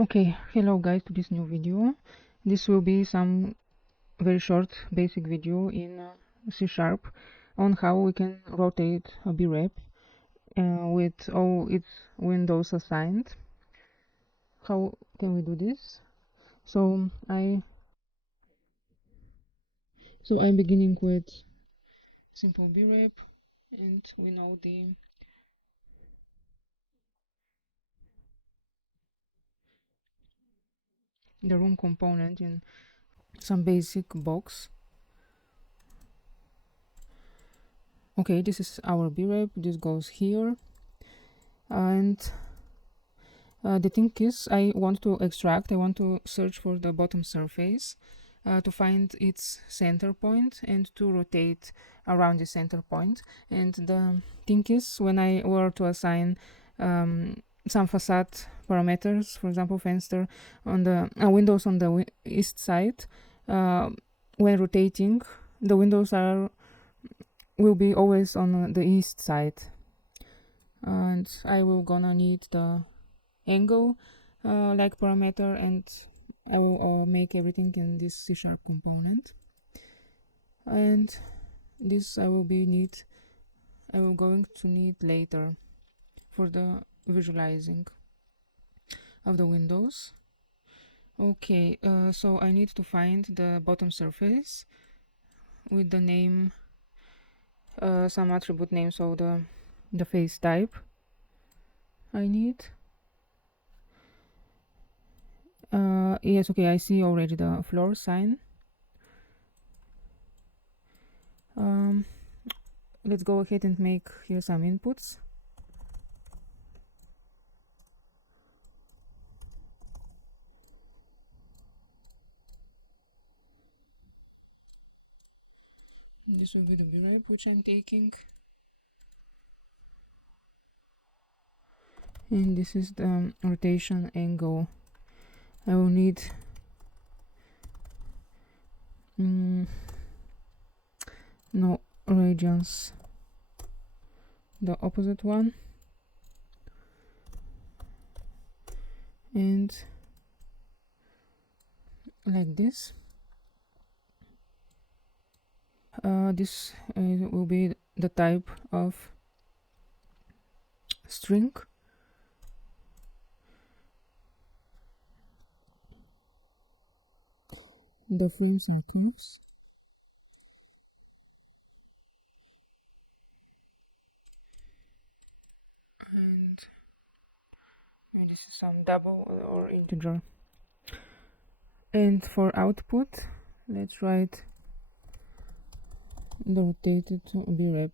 Okay, hello guys to this new video. This will be some very short basic video in C# on how we can rotate a B-rep with all its windows assigned. How can we do this? So I'm beginning with simple B-rep, and we know the room component in some basic box. Okay, this is our B-rep. This goes here, and the thing is, I want to search for the bottom surface to find its center point and to rotate around the center point. And the thing is, when I were to assign some facade parameters, for example, fenster on the windows on the east side, when rotating, the windows will be always on the east side, and I will gonna need the angle like parameter, and I will make everything in this C# component. And this I will going to need later for the visualizing of the windows. Okay, so I need to find the bottom surface with the name, some attribute name, so the face type I need. Yes, okay, I see already the floor sign. Let's go ahead and make here some inputs. This will be the B-rep which I'm taking, and this is the rotation angle. I will need no radians, the opposite one, and like this. This will be the type of string. The frames are curves. And this is some double or integer. And for output, let's write the rotated B-rep,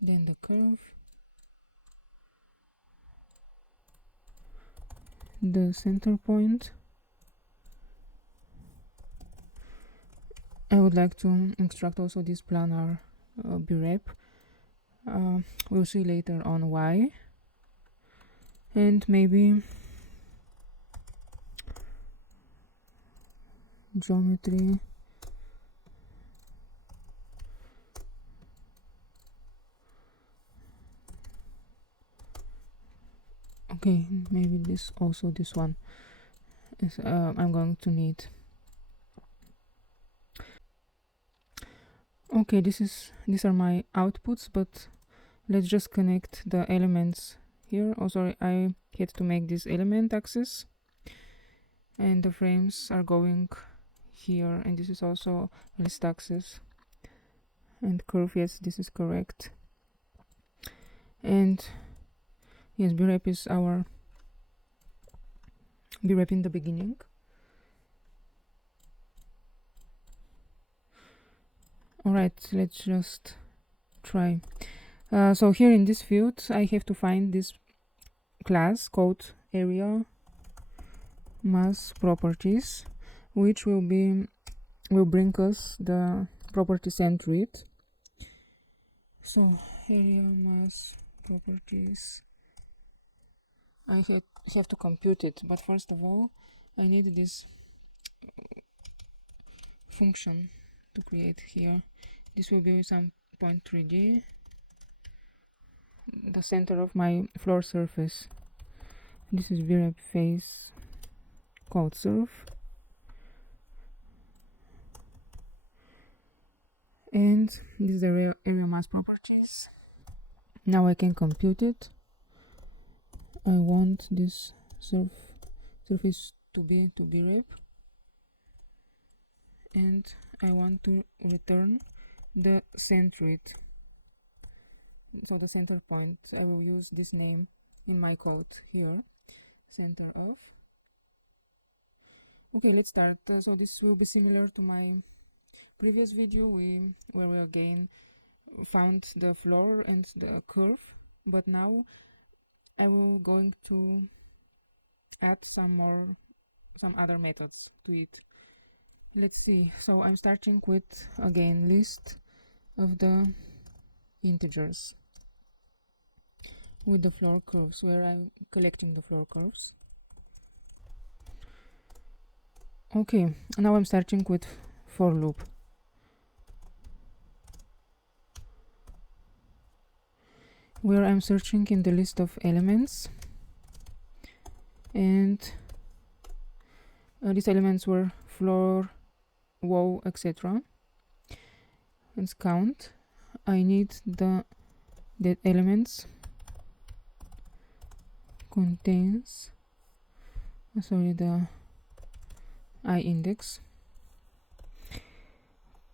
then the curve, the center point. I would like to extract also this planar B-rep. We'll see later on why. And maybe geometry. Okay, maybe this one is I'm going to need. Okay, these are my outputs, but let's just connect the elements here. Oh, sorry, I had to make this element axis, and the frames are going here, and this is also list axis and curve. Yes, this is correct. And yes, B-rep is our B-rep in the beginning. Alright, let's just try. So here in this field, I have to find this class called area mass properties, which will bring us the property centroid. So area mass properties, I have to compute it, but first of all I need this function to create here. This will be some point 3D, the center of my floor surface. This is VREP face code surf, and this is the area mass properties. Now I can compute it. I want this surface to be VREP, and I want to return the centroid, so the center point. I will use this name in my code here, center of. Okay, let's start. So this will be similar to my previous video where we again found the floor and the curve, but now I will going to add some other methods to it. Let's see. So I'm starting with again list of the integers with the floor curves, where I'm collecting the floor curves. Okay, now I'm starting with for loop. Where I'm searching in the list of elements, and these elements were floor, wall, etc. Let's count. I need the elements contains, the I index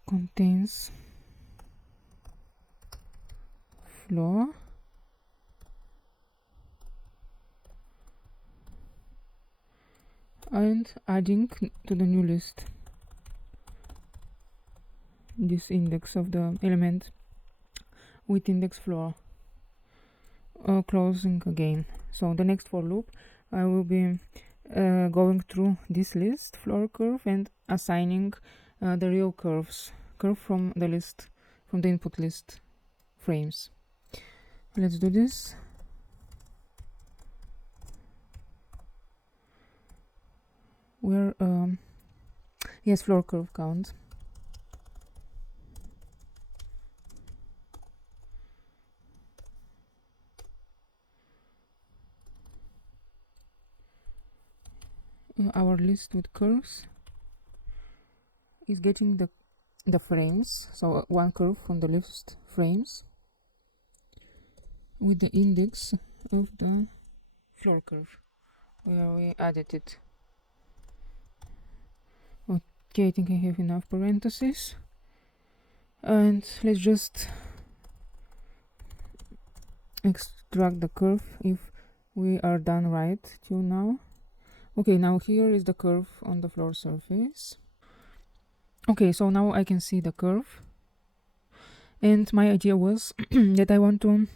contains floor, and adding to the new list this index of the element with index floor, closing again. So the next for loop I will be going through this list floor curve and assigning the real curve from the list, from the input list frames. Let's do this. Where yes, floor curve count. Our list with curves is getting the frames, so one curve from the list frames with the index of the floor curve where we added it. Okay, I think I have enough parentheses, and let's just extract the curve if we are done right till now. Okay, now here is the curve on the floor surface. Okay, so now I can see the curve, and my idea was that I want to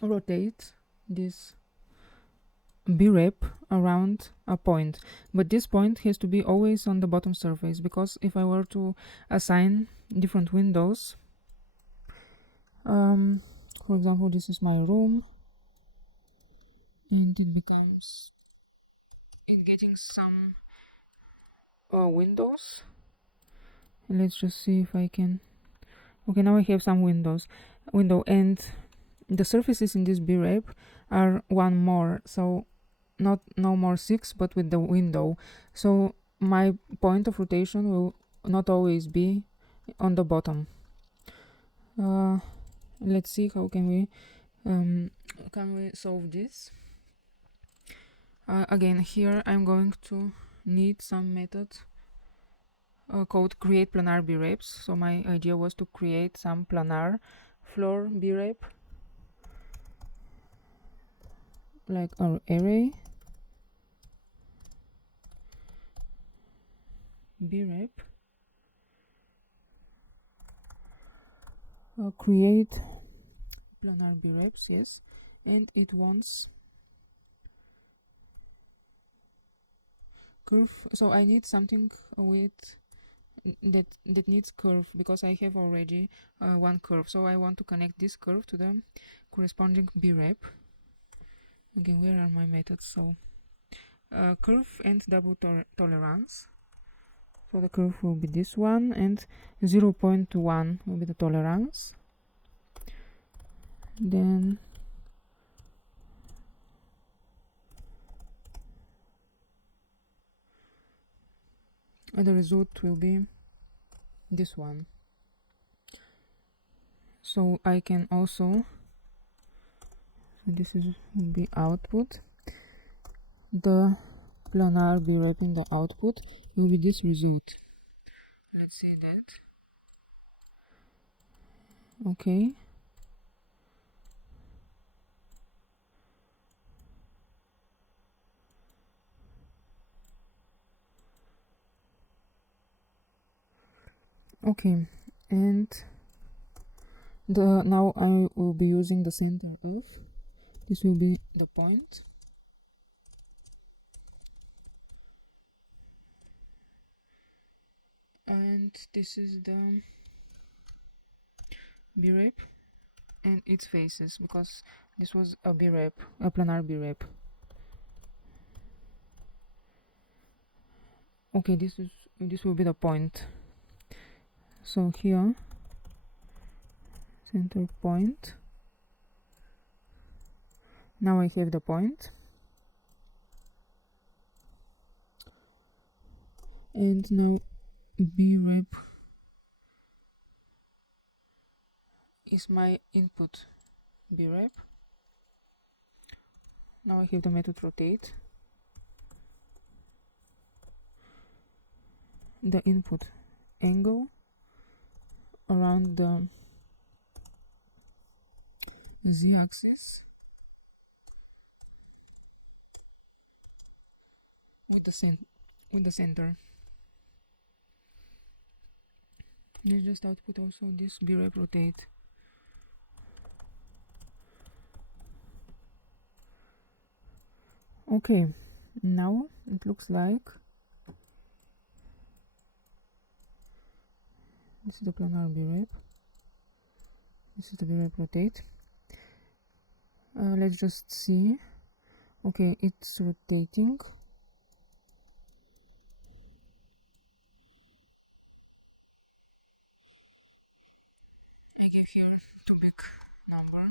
rotate this VREP around a point, but this point has to be always on the bottom surface, because if I were to assign different windows, for example, this is my room, and it getting some windows. Let's just see if I can. Okay, now I have some window, and the surfaces in this VREP are one more, so no more 6, but with the window. So my point of rotation will not always be on the bottom. Let's see how can we solve this. Again, here I'm going to need some method called create planar VREPs. So my idea was to create some planar floor VREP, like our array VREP, create planar VREPs, yes, and it wants curve. So I need something with that needs curve, because I have already one curve. So I want to connect this curve to the corresponding VREP. Again, where are my methods? So curve and double tolerance. So the curve will be this one, and 0.1 will be the tolerance. Then and the result will be this one. So I can also, this will be output. The planar B-rep in the output will be this result. Let's see that. Okay. Okay, and now I will be using the center of. This will be the point. And this is the B-rep and its faces, because this was a B-rep, a planar B-rep. Okay, this will be the point. So here, center point. Now I have the point. And now B-rep is my input B-rep. Now I have the method rotate. The input angle around the z-axis with the center. Let's just output also this B-rep rotate. Okay, now it looks like this is the planar B-rep. This is the B-rep rotate. Let's just see. Okay, it's rotating. I give here too big number.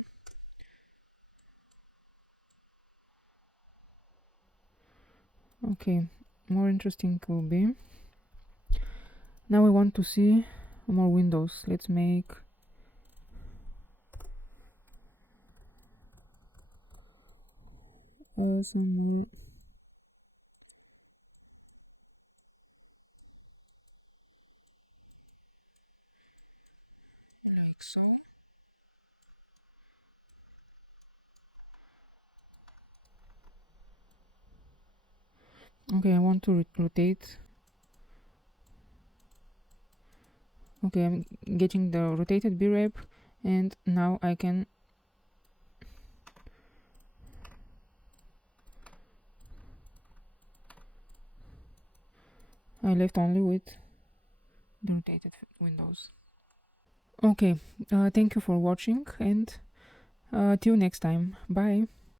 Okay, more interesting will be. Now we want to see more windows. Let's make some like so. Okay, I want to rotate. Okay, I'm getting the rotated B-rep, and now I can I left only with the rotated windows. Okay, thank you for watching, and till next time. Bye.